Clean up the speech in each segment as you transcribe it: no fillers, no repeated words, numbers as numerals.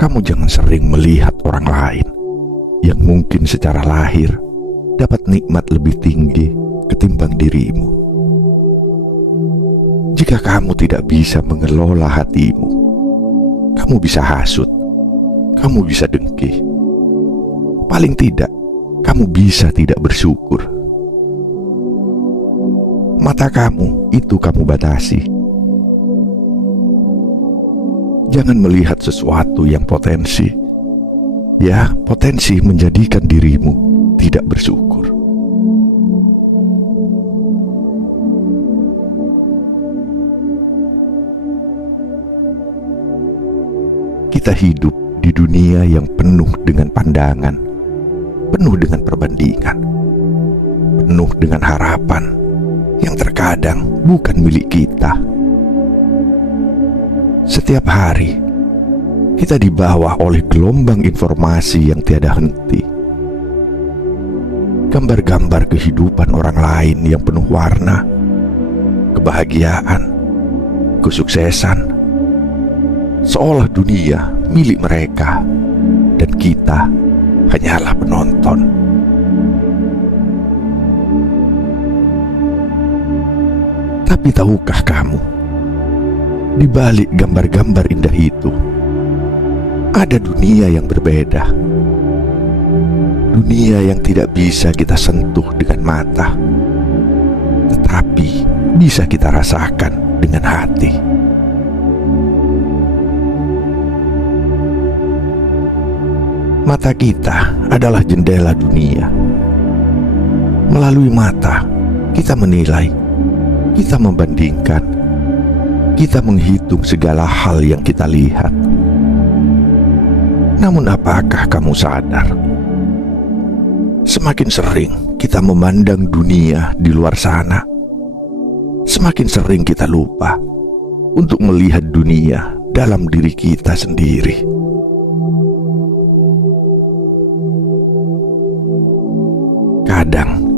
kamu jangan sering melihat orang lain yang mungkin secara lahir dapat nikmat lebih tinggi ketimbang dirimu. Jika kamu tidak bisa mengelola hatimu, kamu bisa hasut, kamu bisa dengki. Paling tidak, kamu bisa tidak bersyukur. Mata kamu itu kamu batasi. Jangan melihat sesuatu yang potensi menjadikan dirimu tidak bersyukur. Kita hidup di dunia yang penuh dengan pandangan, penuh dengan perbandingan, penuh dengan harapan yang terkadang bukan milik kita. Setiap hari, kita dibawa oleh gelombang informasi yang tiada henti. Gambar-gambar kehidupan orang lain yang penuh warna, kebahagiaan, kesuksesan, seolah dunia milik mereka dan kita hanyalah penonton. Tapi tahukah kamu, di balik gambar-gambar indah itu, ada dunia yang berbeda. Dunia yang tidak bisa kita sentuh dengan mata, tetapi bisa kita rasakan dengan hati. Mata kita adalah jendela dunia. Melalui mata, kita menilai, kita membandingkan, kita menghitung segala hal yang kita lihat. Namun apakah kamu sadar? Semakin sering kita memandang dunia di luar sana, semakin sering kita lupa untuk melihat dunia dalam diri kita sendiri. Kadang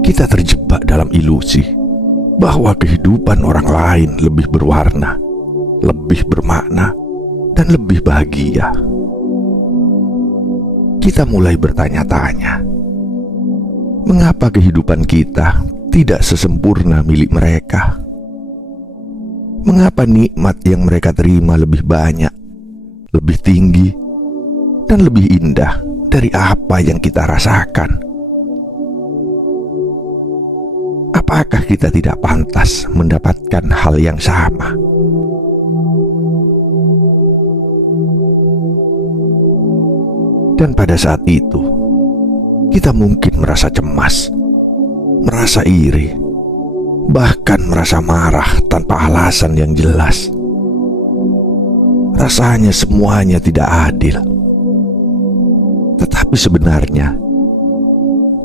kita terjebak dalam ilusi bahwa kehidupan orang lain lebih berwarna, lebih bermakna, dan lebih bahagia. Kita mulai bertanya-tanya, mengapa kehidupan kita tidak sesempurna milik mereka? Mengapa nikmat yang mereka terima lebih banyak, lebih tinggi, dan lebih indah dari apa yang kita rasakan? Apakah kita tidak pantas mendapatkan hal yang sama? Dan pada saat itu, kita mungkin merasa cemas, merasa iri, bahkan merasa marah tanpa alasan yang jelas. Rasanya semuanya tidak adil. Tetapi sebenarnya,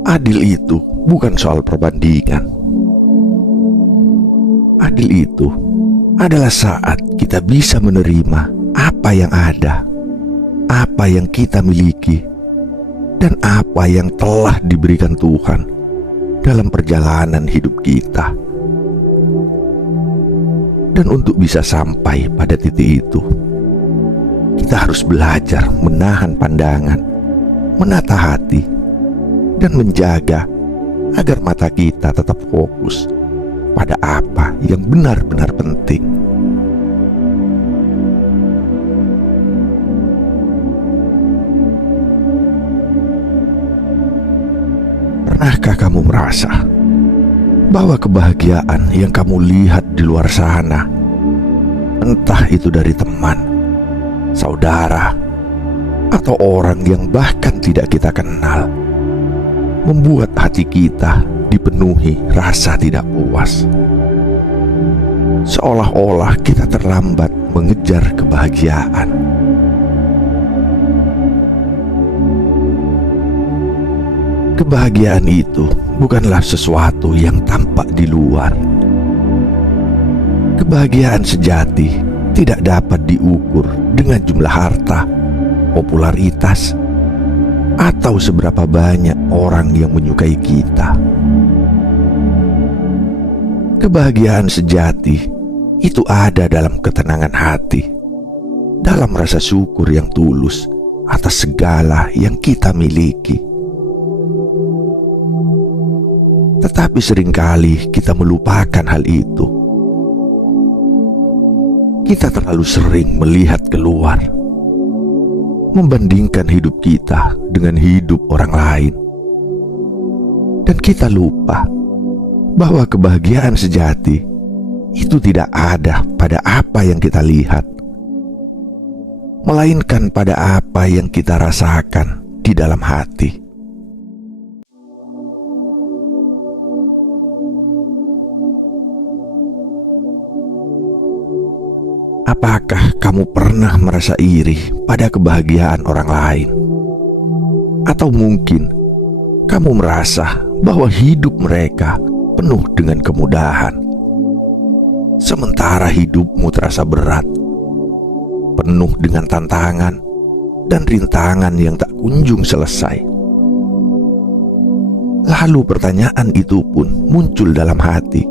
adil itu bukan soal perbandingan. Adil itu adalah saat kita bisa menerima apa yang ada, apa yang kita miliki, dan apa yang telah diberikan Tuhan dalam perjalanan hidup kita. Dan untuk bisa sampai pada titik itu, kita harus belajar menahan pandangan, menata hati, dan menjaga agar mata kita tetap fokus pada apa yang benar-benar penting. Pernahkah kamu merasa bahwa kebahagiaan yang kamu lihat di luar sana, entah itu dari teman, saudara, atau orang yang bahkan tidak kita kenal, membuat hati kita dipenuhi rasa tidak puas? Seolah-olah kita terlambat mengejar kebahagiaan. Kebahagiaan itu bukanlah sesuatu yang tampak di luar. Kebahagiaan sejati tidak dapat diukur dengan jumlah harta, popularitas, atau seberapa banyak orang yang menyukai kita. Kebahagiaan sejati itu ada dalam ketenangan hati, dalam rasa syukur yang tulus atas segala yang kita miliki. Tetapi seringkali kita melupakan hal itu. Kita terlalu sering melihat keluar, membandingkan hidup kita dengan hidup orang lain. Dan kita lupa bahwa kebahagiaan sejati itu tidak ada pada apa yang kita lihat, melainkan pada apa yang kita rasakan di dalam hati. Apakah kamu pernah merasa iri pada kebahagiaan orang lain? Atau mungkin kamu merasa bahwa hidup mereka penuh dengan kemudahan, sementara hidupmu terasa berat, penuh dengan tantangan dan rintangan yang tak kunjung selesai. Lalu pertanyaan itu pun muncul dalam hati.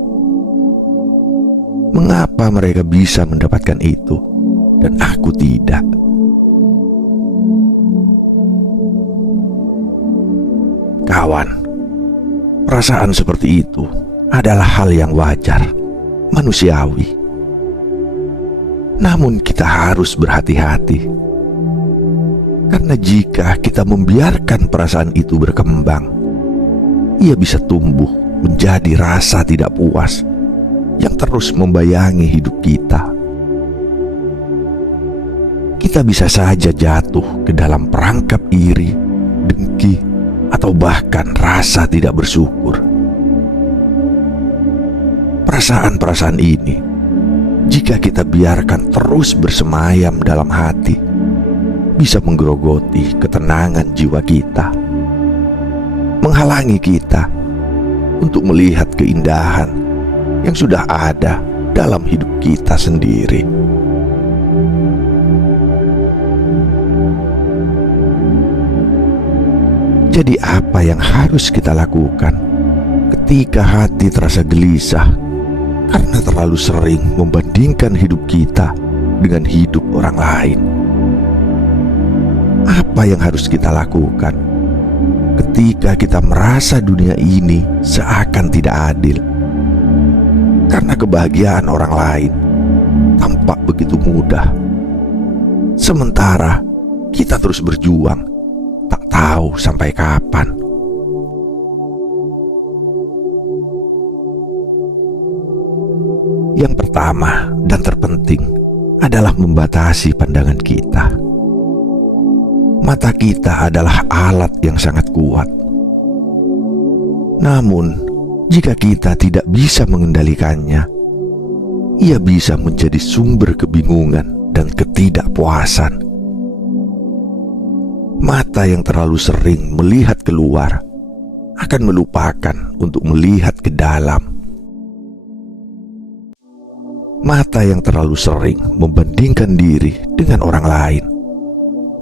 Mengapa mereka bisa mendapatkan itu dan aku tidak? Kawan, perasaan seperti itu adalah hal yang wajar, manusiawi. Namun kita harus berhati-hati, karena jika kita membiarkan perasaan itu berkembang, ia bisa tumbuh menjadi rasa tidak puas yang terus membayangi hidup kita. Kita bisa saja jatuh ke dalam perangkap iri, dengki, atau bahkan rasa tidak bersyukur. Perasaan-perasaan ini, jika kita biarkan terus bersemayam dalam hati, bisa menggerogoti ketenangan jiwa kita, menghalangi kita untuk melihat keindahan yang sudah ada dalam hidup kita sendiri. Jadi apa yang harus kita lakukan ketika hati terasa gelisah karena terlalu sering membandingkan hidup kita dengan hidup orang lain? Apa yang harus kita lakukan ketika kita merasa dunia ini seakan tidak adil? Karena kebahagiaan orang lain tampak begitu mudah, sementara kita terus berjuang tak tahu sampai kapan. Yang pertama dan terpenting adalah membatasi pandangan kita. Mata kita adalah alat yang sangat kuat. Namun, jika kita tidak bisa mengendalikannya, ia bisa menjadi sumber kebingungan dan ketidakpuasan. Mata yang terlalu sering melihat keluar akan melupakan untuk melihat ke dalam. Mata yang terlalu sering membandingkan diri dengan orang lain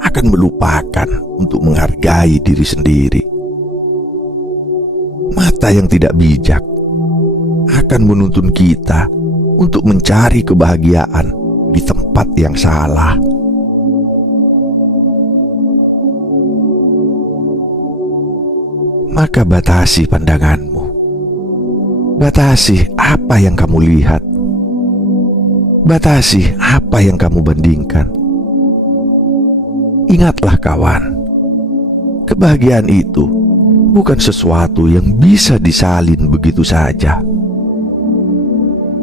akan melupakan untuk menghargai diri sendiri. Mata yang tidak bijak akan menuntun kita untuk mencari kebahagiaan di tempat yang salah. Maka batasi pandanganmu. Batasi apa yang kamu lihat. Batasi apa yang kamu bandingkan. Ingatlah kawan, kebahagiaan itu bukan sesuatu yang bisa disalin begitu saja.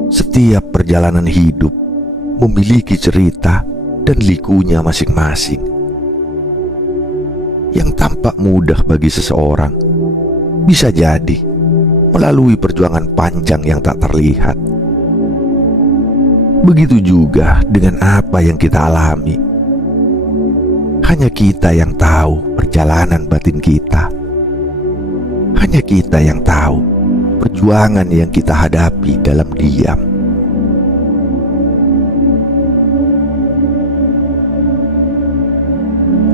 Setiap perjalanan hidup memiliki cerita dan likunya masing-masing. Yang tampak mudah bagi seseorang bisa jadi melalui perjuangan panjang yang tak terlihat. Begitu juga dengan apa yang kita alami. Hanya kita yang tahu perjalanan batin kita. Hanya kita yang tahu perjuangan yang kita hadapi dalam diam.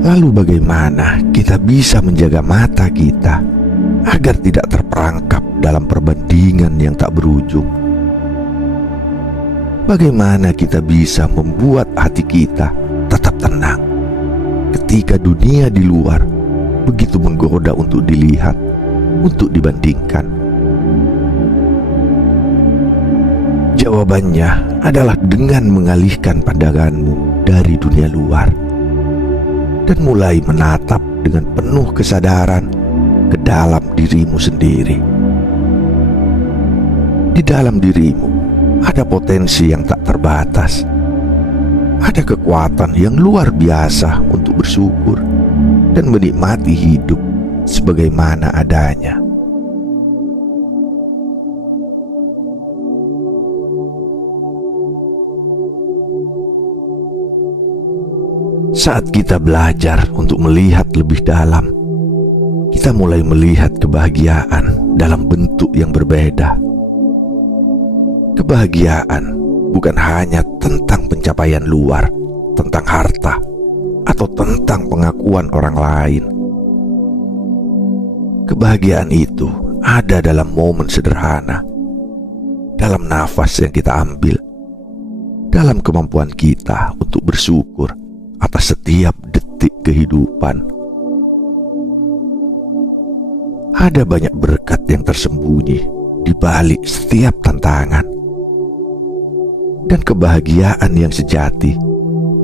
Lalu bagaimana kita bisa menjaga mata kita agar tidak terperangkap dalam perbandingan yang tak berujung? Bagaimana kita bisa membuat hati kita ketika dunia di luar begitu menggoda untuk dilihat, untuk dibandingkan? Jawabannya adalah dengan mengalihkan pandanganmu dari dunia luar dan mulai menatap dengan penuh kesadaran ke dalam dirimu sendiri. Di dalam dirimu ada potensi yang tak terbatas. Ada kekuatan yang luar biasa untuk bersyukur dan menikmati hidup sebagaimana adanya. Saat kita belajar untuk melihat lebih dalam, kita mulai melihat kebahagiaan dalam bentuk yang berbeda. Kebahagiaan bukan hanya tentang pencapaian luar, tentang harta, atau tentang pengakuan orang lain. Kebahagiaan itu ada dalam momen sederhana, dalam nafas yang kita ambil, dalam kemampuan kita untuk bersyukur atas setiap detik kehidupan. Ada banyak berkat yang tersembunyi di balik setiap tantangan. Dan kebahagiaan yang sejati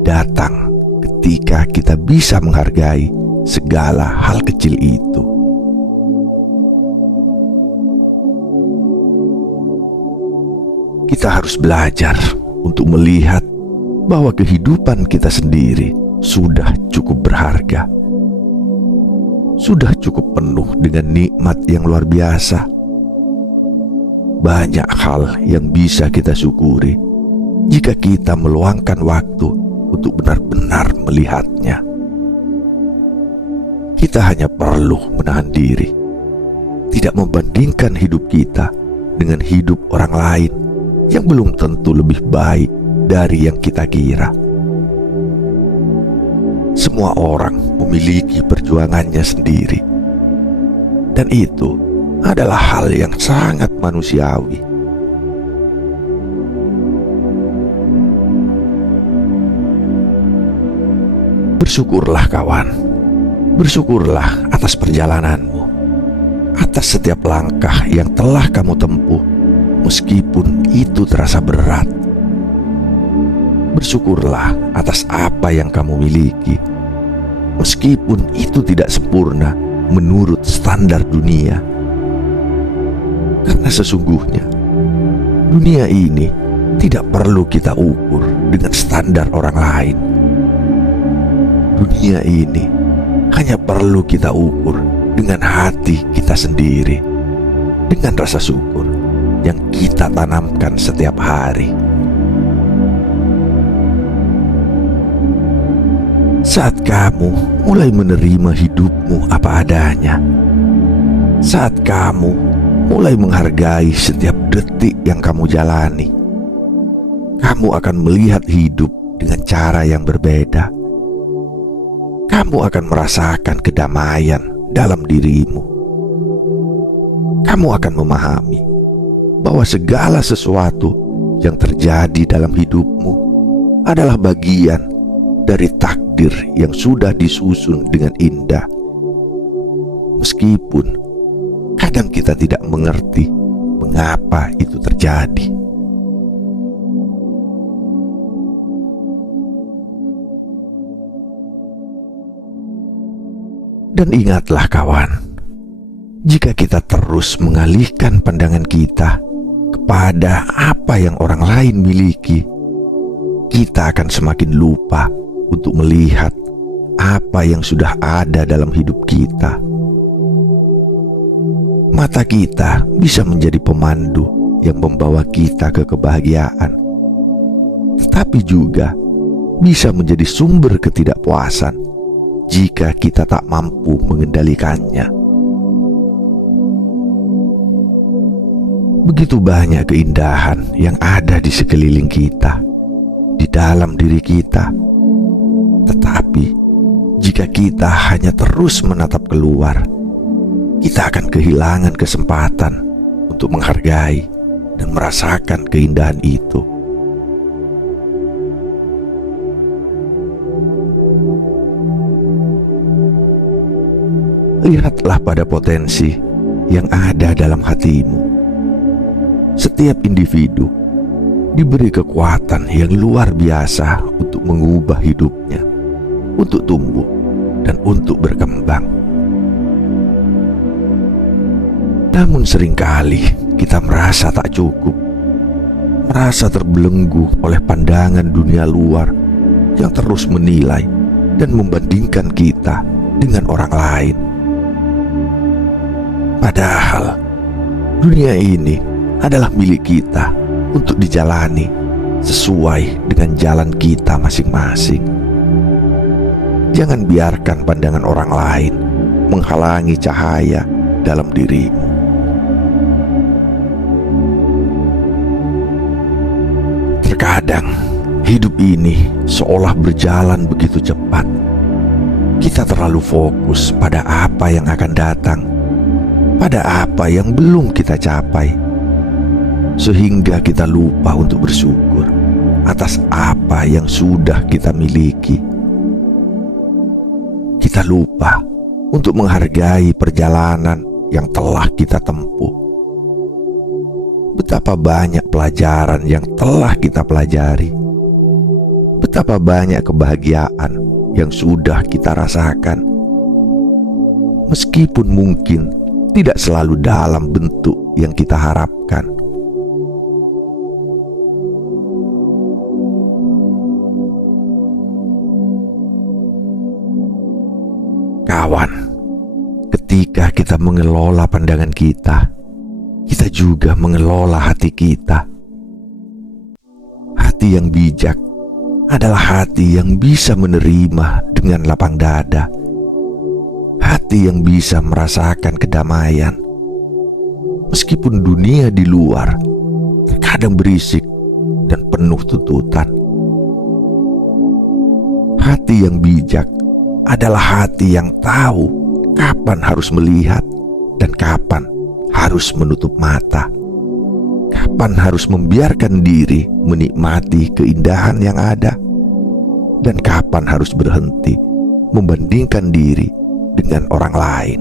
datang ketika kita bisa menghargai segala hal kecil itu. Kita harus belajar untuk melihat bahwa kehidupan kita sendiri sudah cukup berharga, sudah cukup penuh dengan nikmat yang luar biasa. Banyak hal yang bisa kita syukuri jika kita meluangkan waktu untuk benar-benar melihatnya. Kita hanya perlu menahan diri, tidak membandingkan hidup kita dengan hidup orang lain yang belum tentu lebih baik dari yang kita kira. Semua orang memiliki perjuangannya sendiri, dan itu adalah hal yang sangat manusiawi. Bersyukurlah kawan, bersyukurlah atas perjalananmu, atas setiap langkah yang telah kamu tempuh, meskipun itu terasa berat. Bersyukurlah atas apa yang kamu miliki, meskipun itu tidak sempurna menurut standar dunia. Karena sesungguhnya dunia ini tidak perlu kita ukur dengan standar orang lain. Dunia ini hanya perlu kita ukur dengan hati kita sendiri, dengan rasa syukur yang kita tanamkan setiap hari. Saat kamu mulai menerima hidupmu apa adanya, saat kamu mulai menghargai setiap detik yang kamu jalani, kamu akan melihat hidup dengan cara yang berbeda. Kamu akan merasakan kedamaian dalam dirimu. Kamu akan memahami bahwa segala sesuatu yang terjadi dalam hidupmu adalah bagian dari takdir yang sudah disusun dengan indah. Meskipun kadang kita tidak mengerti mengapa itu terjadi. Dan ingatlah kawan, jika kita terus mengalihkan pandangan kita kepada apa yang orang lain miliki, kita akan semakin lupa untuk melihat apa yang sudah ada dalam hidup kita. Mata kita bisa menjadi pemandu yang membawa kita ke kebahagiaan, tetapi juga bisa menjadi sumber ketidakpuasan jika kita tak mampu mengendalikannya. Begitu banyak keindahan yang ada di sekeliling kita, di dalam diri kita. Tetapi jika kita hanya terus menatap keluar, kita akan kehilangan kesempatan untuk menghargai dan merasakan keindahan itu. Lihatlah pada potensi yang ada dalam hatimu. Setiap individu diberi kekuatan yang luar biasa untuk mengubah hidupnya, untuk tumbuh dan untuk berkembang. Namun seringkali kita merasa tak cukup, merasa terbelenggu oleh pandangan dunia luar yang terus menilai dan membandingkan kita dengan orang lain. Padahal dunia ini adalah milik kita untuk dijalani sesuai dengan jalan kita masing-masing. Jangan biarkan pandangan orang lain menghalangi cahaya dalam dirimu. Terkadang hidup ini seolah berjalan begitu cepat. Kita terlalu fokus pada apa yang akan datang, pada apa yang belum kita capai, sehingga kita lupa untuk bersyukur atas apa yang sudah kita miliki. Kita lupa untuk menghargai perjalanan yang telah kita tempuh. Betapa banyak pelajaran yang telah kita pelajari, betapa banyak kebahagiaan yang sudah kita rasakan, meskipun mungkin tidak selalu dalam bentuk yang kita harapkan. Kawan, ketika kita mengelola pandangan kita juga mengelola hati kita. Hati yang bijak adalah hati yang bisa menerima dengan lapang dada. Hati yang bisa merasakan kedamaian, meskipun dunia di luar terkadang berisik dan penuh tuntutan. Hati yang bijak adalah hati yang tahu kapan harus melihat dan kapan harus menutup mata, kapan harus membiarkan diri menikmati keindahan yang ada, dan kapan harus berhenti membandingkan diri dengan orang lain.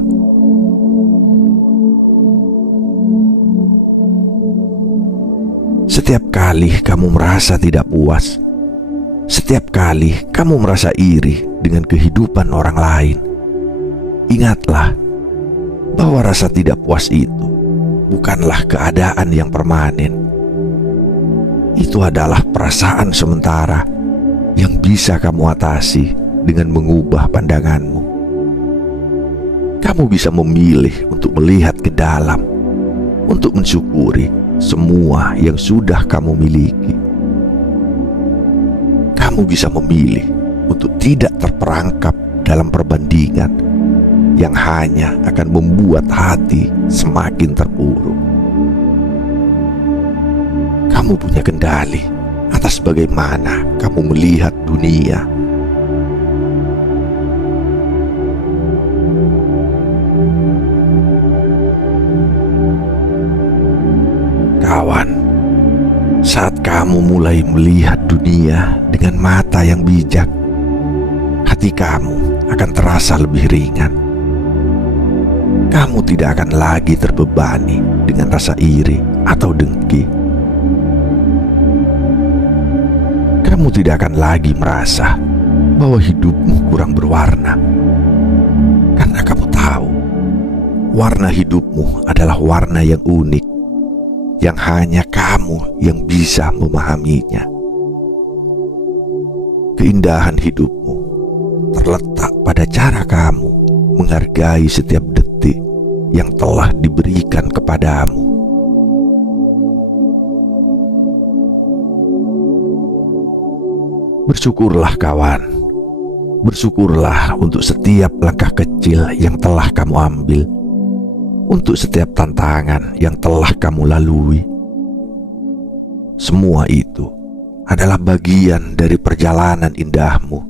Setiap kali kamu merasa tidak puas, setiap kali kamu merasa iri dengan kehidupan orang lain, ingatlah bahwa rasa tidak puas itu bukanlah keadaan yang permanen. Itu adalah perasaan sementara yang bisa kamu atasi dengan mengubah pandanganmu. Kamu bisa memilih untuk melihat ke dalam, untuk mensyukuri semua yang sudah kamu miliki. Kamu bisa memilih untuk tidak terperangkap dalam perbandingan yang hanya akan membuat hati semakin terpuruk. Kamu punya kendali atas bagaimana kamu melihat dunia. Kawan, saat kamu mulai melihat dunia dengan mata yang bijak, hati kamu akan terasa lebih ringan. Kamu tidak akan lagi terbebani dengan rasa iri atau dengki. Kamu tidak akan lagi merasa bahwa hidupmu kurang berwarna, karena kamu tahu warna hidupmu adalah warna yang unik, yang hanya kamu yang bisa memahaminya. Keindahan hidupmu terletak pada cara kamu menghargai setiap detik yang telah diberikan kepadamu. Bersyukurlah kawan, bersyukurlah untuk setiap langkah kecil yang telah kamu ambil, untuk setiap tantangan yang telah kamu lalui. Semua itu adalah bagian dari perjalanan indahmu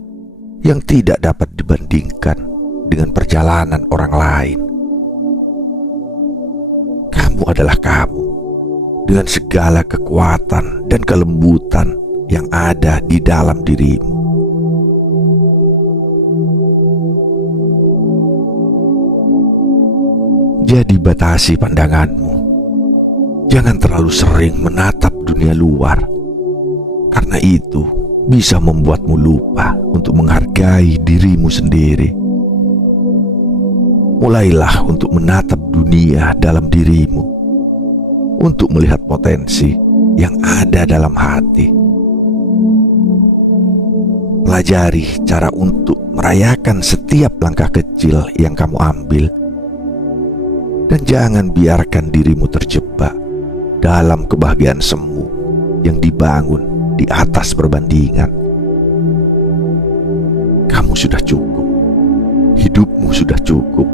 yang tidak dapat dibandingkan dengan perjalanan orang lain. Kamu adalah kamu dengan segala kekuatan dan kelembutan yang ada di dalam dirimu. Jadi batasi pandanganmu. Jangan terlalu sering menatap dunia luar, karena itu bisa membuatmu lupa untuk menghargai dirimu sendiri. Mulailah untuk menatap dunia dalam dirimu, untuk melihat potensi yang ada dalam hati. Pelajari cara untuk merayakan setiap langkah kecil yang kamu ambil, dan jangan biarkan dirimu terjebak dalam kebahagiaan semu yang dibangun di atas perbandingan. Kamu sudah cukup, hidupmu sudah cukup,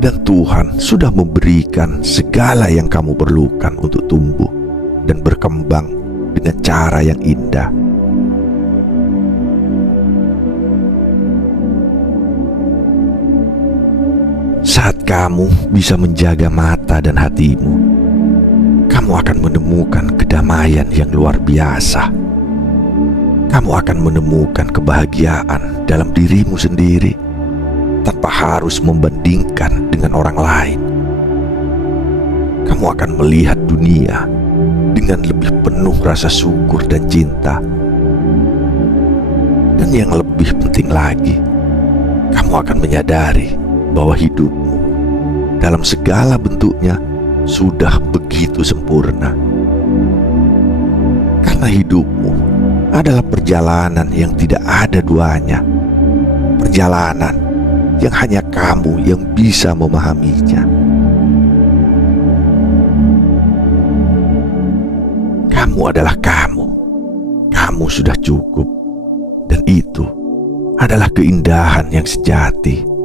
dan Tuhan sudah memberikan segala yang kamu perlukan untuk tumbuh dan berkembang dengan cara yang indah. Saat kamu bisa menjaga mata dan hatimu, kamu akan menemukan kedamaian yang luar biasa. Kamu akan menemukan kebahagiaan dalam dirimu sendiri tanpa harus membandingkan dengan orang lain. Kamu akan melihat dunia dengan lebih penuh rasa syukur dan cinta. Dan yang lebih penting lagi, kamu akan menyadari bahwa hidupmu dalam segala bentuknya sudah begitu sempurna. Karena hidupmu adalah perjalanan yang tidak ada duanya, perjalanan yang hanya kamu yang bisa memahaminya. Kamu adalah kamu sudah cukup, dan itu adalah keindahan yang sejati.